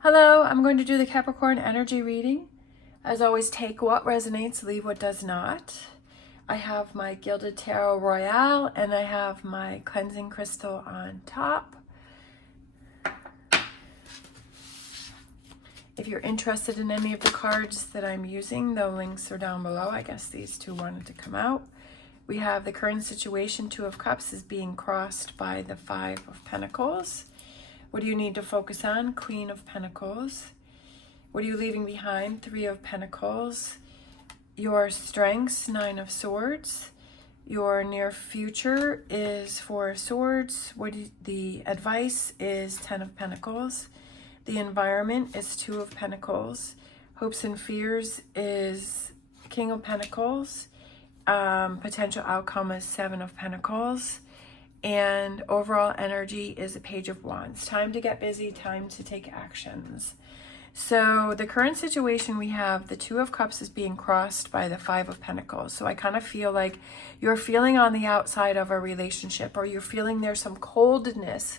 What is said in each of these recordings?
Hello, I'm going to do the Capricorn energy reading. As always, take what resonates, leave what does not. I have my Gilded Tarot Royale and I have my cleansing crystal on top. If you're interested in any of the cards that I'm using, the links are down below. I guess these two wanted to come out. We have the current situation, Two of Cups is being crossed by the Five of Pentacles. What do you need to focus on? Queen of Pentacles. What are you leaving behind? Three of Pentacles. Your strengths, Nine of Swords. Your near future is Four of Swords. The advice is Ten of Pentacles. The environment is Two of Pentacles. Hopes and fears is King of Pentacles. Potential outcome is Seven of Pentacles. And overall energy is a Page of Wands. Time to get busy, time to take actions. So the current situation, we have the Two of Cups is being crossed by the Five of Pentacles. So I kind of feel like you're feeling on the outside of a relationship, or you're feeling there's some coldness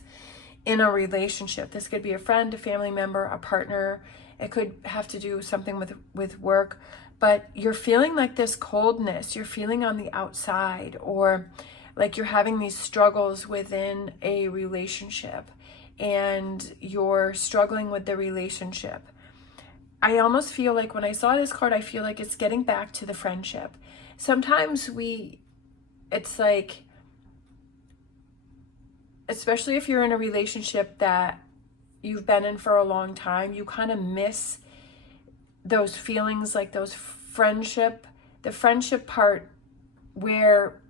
in a relationship. This could be a friend, a family member, a partner. It could have to do something with work, but you're feeling like this coldness. You're feeling on the outside, or like you're having these struggles within a relationship and you're struggling with the relationship. I almost feel like when I saw this card, I feel like it's getting back to the friendship. Sometimes it's like, especially if you're in a relationship that you've been in for a long time, you kind of miss those feelings, like the friendship part where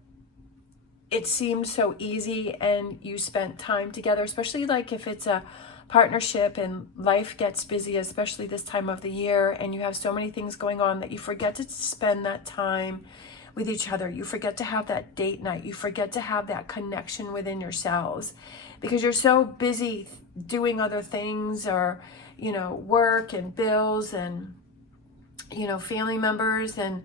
it seemed so easy and you spent time together, especially like if it's a partnership and life gets busy, especially this time of the year, and you have so many things going on that you forget to spend that time with each other. You forget to have that date night. You forget to have that connection within yourselves because you're so busy doing other things, or, you know, work and bills and, you know, family members and,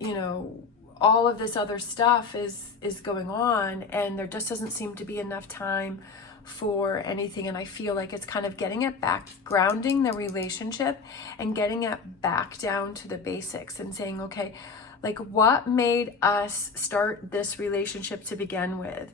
you know, all of this other stuff is going on, and there just doesn't seem to be enough time for anything. And I feel like it's kind of getting it back, grounding the relationship and getting it back down to the basics and saying, okay, like what made us start this relationship to begin with?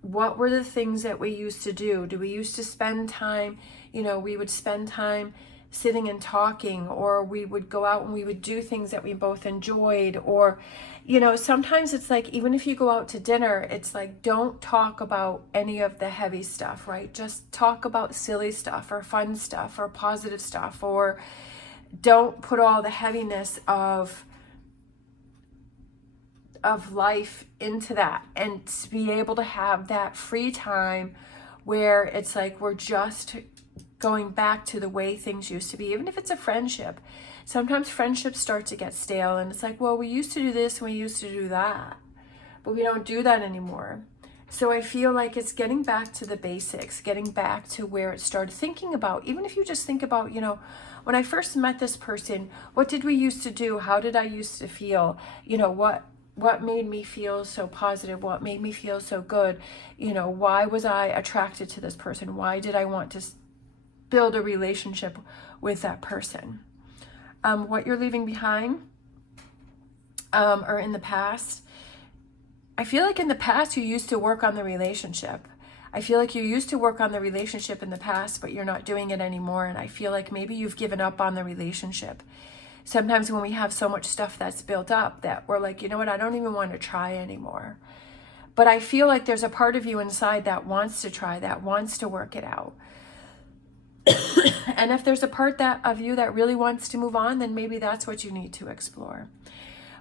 What were the things that we used to do? Do we used to spend time, you know, we would spend time sitting and talking, or we would go out and we would do things that we both enjoyed, or, you know, sometimes it's like, even if you go out to dinner, it's like, don't talk about any of the heavy stuff, right? Just talk about silly stuff or fun stuff or positive stuff, or don't put all the heaviness of life into that, and to be able to have that free time where it's like we're just going back to the way things used to be. Even if it's a friendship, sometimes friendships start to get stale, and it's like, well, we used to do this and we used to do that, but we don't do that anymore. So I feel like it's getting back to the basics, getting back to where it started. Thinking about, even if you just think about, you know, when I first met this person, what did we used to do? How did I used to feel? You know, what made me feel so positive? What made me feel so good? You know, why was I attracted to this person? Why did I want to build a relationship with that person? What you're leaving behind, or in the past. I feel like in the past you used to work on the relationship. I feel like you used to work on the relationship in the past, but you're not doing it anymore. And I feel like maybe you've given up on the relationship. Sometimes when we have so much stuff that's built up that we're like, you know what, I don't even want to try anymore. But I feel like there's a part of you inside that wants to try, that wants to work it out. And if there's a part of you that really wants to move on, then maybe that's what you need to explore.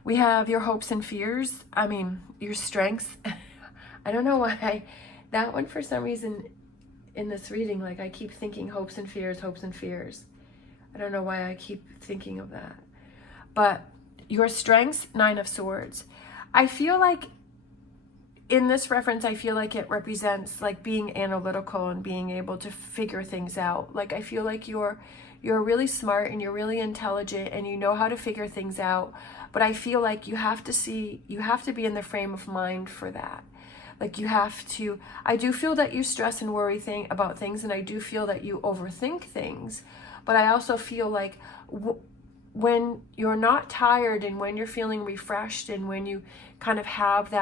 We have your hopes and fears. I mean, your strengths. I don't know why that one, for some reason in this reading, like I keep thinking hopes and fears, hopes and fears. I don't know why I keep thinking of that. But your strengths, Nine of Swords. I feel like in this reference, I feel like it represents like being analytical and being able to figure things out. Like I feel like you're really smart and you're really intelligent and you know how to figure things out. But I feel like you have to be in the frame of mind for that. Like you have to, I do feel that you stress and worry about things, and I do feel that you overthink things. But I also feel like when you're not tired and when you're feeling refreshed and when you kind of have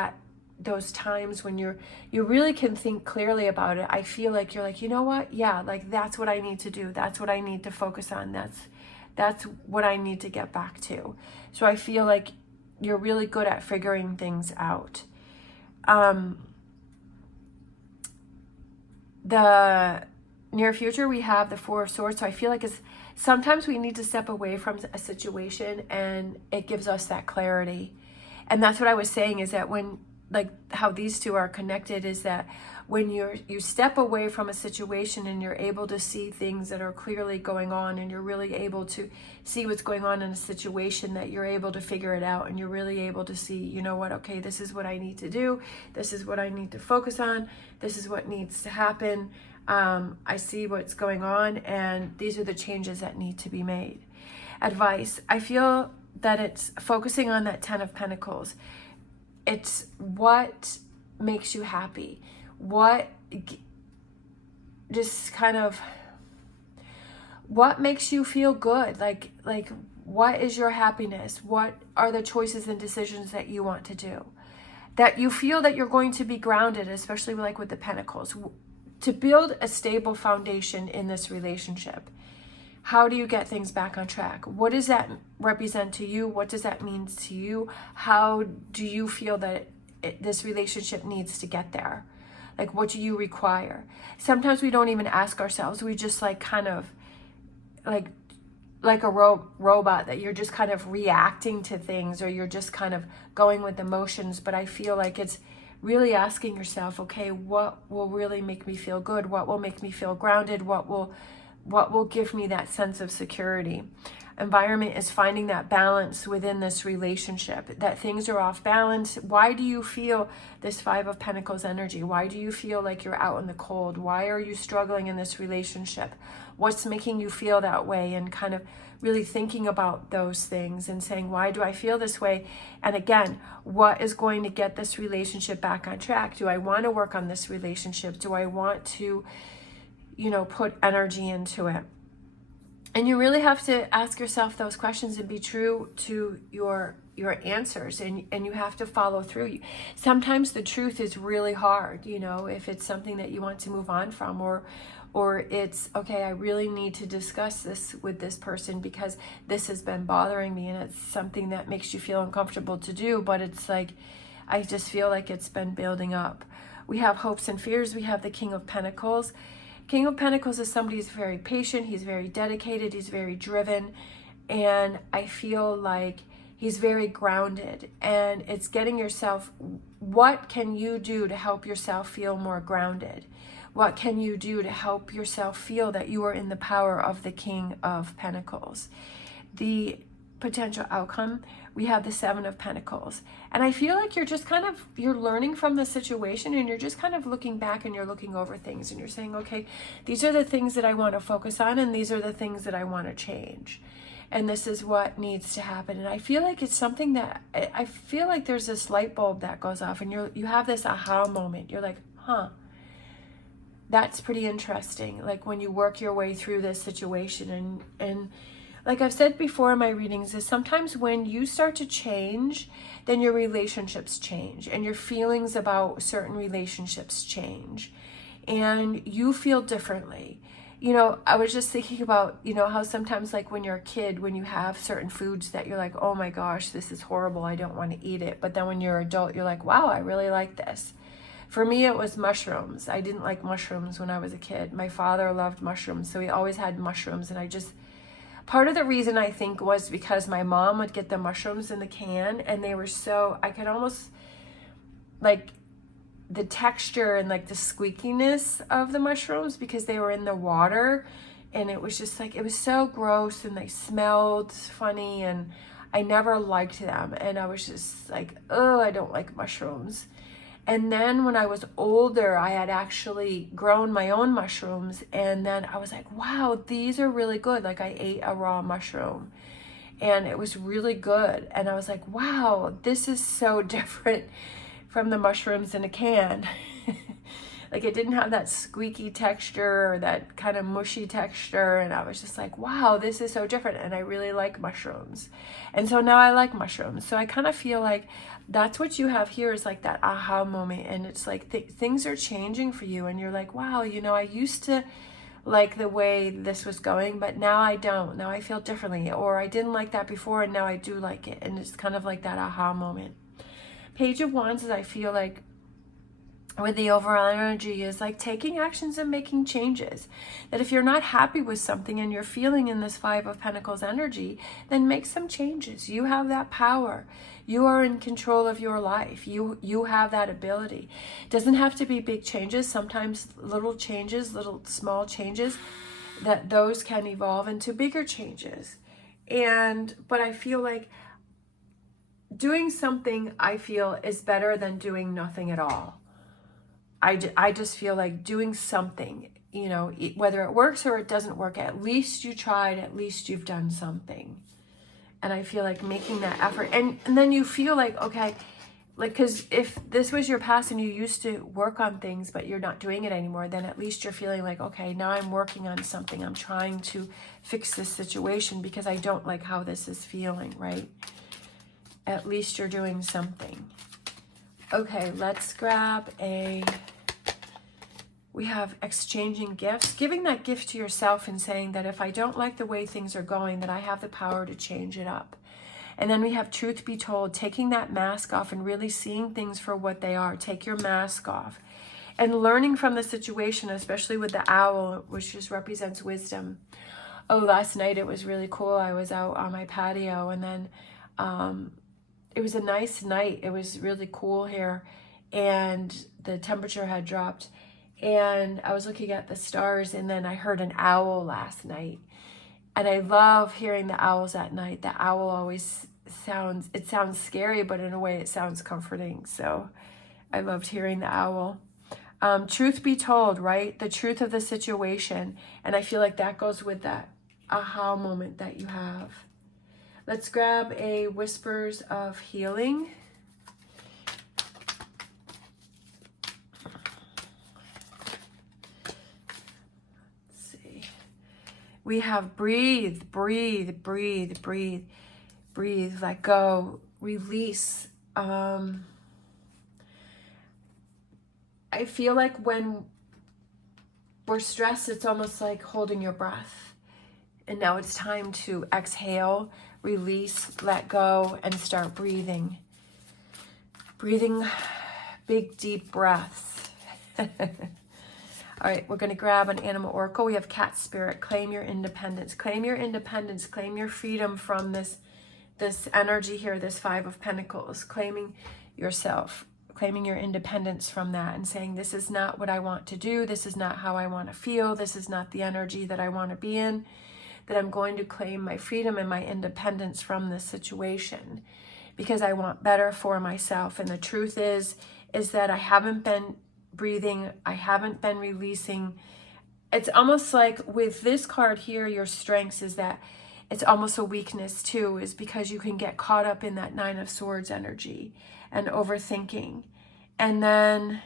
those times when you really can think clearly about it, I feel like you're like, you know what? Yeah, like that's what I need to do. That's what I need to focus on. That's what I need to get back to. So I feel like you're really good at figuring things out. The near future, we have the Four of Swords. So I feel like sometimes we need to step away from a situation and it gives us that clarity. And that's what I was saying, is that when, like how these two are connected, is that when you step away from a situation and you're able to see things that are clearly going on, and you're really able to see what's going on in a situation, that you're able to figure it out, and you're really able to see, you know what, okay, this is what I need to do, this is what I need to focus on, this is what needs to happen. I see what's going on, and these are the changes that need to be made. Advice, I feel that it's focusing on that Ten of Pentacles. It's what makes you happy. What makes you feel good? Like what is your happiness? What are the choices and decisions that you want to do? That you feel that you're going to be grounded, especially like with the Pentacles, to build a stable foundation in this relationship. How do you get things back on track? What does that represent to you? What does that mean to you? How do you feel that this relationship needs to get there? Like, what do you require? Sometimes we don't even ask ourselves. We just like kind of like a robot, that you're just kind of reacting to things, or you're just kind of going with emotions. But I feel like it's really asking yourself, okay, what will really make me feel good? What will make me feel grounded? What will give me that sense of security? Environment is finding that balance within this relationship, that things are off balance. Why do you feel this Five of Pentacles energy? Why do you feel like you're out in the cold? Why are you struggling in this relationship? What's making you feel that way? And kind of really thinking about those things and saying, why do I feel this way? And again, what is going to get this relationship back on track? Do I want to work on this relationship? Do I want to, put energy into it? And you really have to ask yourself those questions and be true to your answers, and you have to follow through. Sometimes the truth is really hard, if it's something that you want to move on from, or it's, okay, I really need to discuss this with this person because this has been bothering me, and it's something that makes you feel uncomfortable to do, but it's like, I just feel like it's been building up. We have hopes and fears. We have the King of Pentacles. King of Pentacles is somebody who's very patient, he's very dedicated, he's very driven, and I feel like he's very grounded. And it's getting yourself, what can you do to help yourself feel more grounded? What can you do to help yourself feel that you are in the power of the King of Pentacles? The potential outcome, we have the Seven of Pentacles. And I feel like you're learning from the situation, and you're just kind of looking back and you're looking over things, and you're saying, okay, these are the things that I want to focus on, and these are the things that I want to change. And this is what needs to happen. And I feel like it's something that, I feel like there's this light bulb that goes off, and you have this aha moment. You're like, huh, that's pretty interesting. Like when you work your way through this situation, and like I've said before in my readings, is sometimes when you start to change, then your relationships change, and your feelings about certain relationships change, and you feel differently. I was just thinking about, how sometimes, like when you're a kid, when you have certain foods that you're like, oh my gosh, this is horrible, I don't want to eat it. But then when you're an adult, you're like, wow, I really like this. For me, it was mushrooms. I didn't like mushrooms when I was a kid. My father loved mushrooms, so he always had mushrooms, and part of the reason I think was because my mom would get the mushrooms in the can, and they were I could almost, like, the texture and like the squeakiness of the mushrooms, because they were in the water, and it was just like, it was so gross, and they smelled funny, and I never liked them, and I was just like, oh, I don't like mushrooms. And then when I was older, I had actually grown my own mushrooms, and then I was like, wow, these are really good. Like, I ate a raw mushroom, and it was really good. And I was like, wow, this is so different from the mushrooms in a can. Like it didn't have that squeaky texture or that kind of mushy texture. And I was just like, wow, this is so different. And I really like mushrooms. And so now I like mushrooms. So I kind of feel like that's what you have here is like that aha moment. And it's like things are changing for you. And you're like, wow, you know, I used to like the way this was going, but now I don't. Now I feel differently. Or I didn't like that before and now I do like it. And it's kind of like that aha moment. Page of Wands is, I feel like, with the overall energy is like taking actions and making changes. That if you're not happy with something and you're feeling in this Five of Pentacles energy, then make some changes. You have that power. You are in control of your life. You have that ability. It doesn't have to be big changes. Sometimes little changes, little small changes, that those can evolve into bigger changes. But I feel like doing something, I feel, is better than doing nothing at all. I just feel like doing something, you know, whether it works or it doesn't work, at least you tried, at least you've done something. And I feel like making that effort. And then you feel like, okay, like, because if this was your past and you used to work on things, but you're not doing it anymore, then at least you're feeling like, okay, now I'm working on something. I'm trying to fix this situation because I don't like how this is feeling, right? At least you're doing something. Okay, let's grab we have exchanging gifts, giving that gift to yourself and saying that if I don't like the way things are going, that I have the power to change it up. And then we have truth be told, taking that mask off and really seeing things for what they are. Take your mask off and learning from the situation, especially with the owl, which just represents wisdom. Oh, last night it was really cool. I was out on my patio and then it was a nice night. It was really cool here and the temperature had dropped. And I was looking at the stars and then I heard an owl last night. And I love hearing the owls at night. The owl always sounds scary, but in a way it sounds comforting. So I loved hearing the owl. Truth be told, right? The truth of the situation. And I feel like that goes with that aha moment that you have. Let's grab a Whispers of Healing. We have breathe, breathe, breathe, breathe, breathe, let go, release. I feel like when we're stressed, it's almost like holding your breath. And now it's time to exhale, release, let go, and start breathing. Breathing big, deep breaths. All right, we're going to grab an animal oracle. We have cat spirit. Claim your independence. Claim your independence. Claim your freedom from this energy here, this Five of Pentacles. Claiming yourself. Claiming your independence from that and saying, this is not what I want to do. This is not how I want to feel. This is not the energy that I want to be in. That I'm going to claim my freedom and my independence from this situation because I want better for myself. And the truth is that I haven't been breathing, I haven't been releasing. It's almost like with this card here, your strengths is that it's almost a weakness too, is because you can get caught up in that Nine of Swords energy and overthinking. And then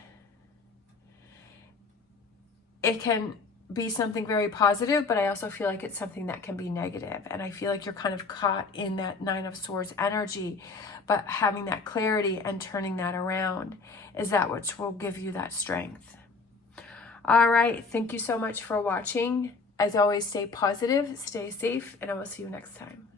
it can be something very positive, but I also feel like it's something that can be negative. And I feel like you're kind of caught in that Nine of Swords energy, but having that clarity and turning that around is that which will give you that strength. All right. Thank you so much for watching. As always, stay positive, stay safe, and I will see you next time.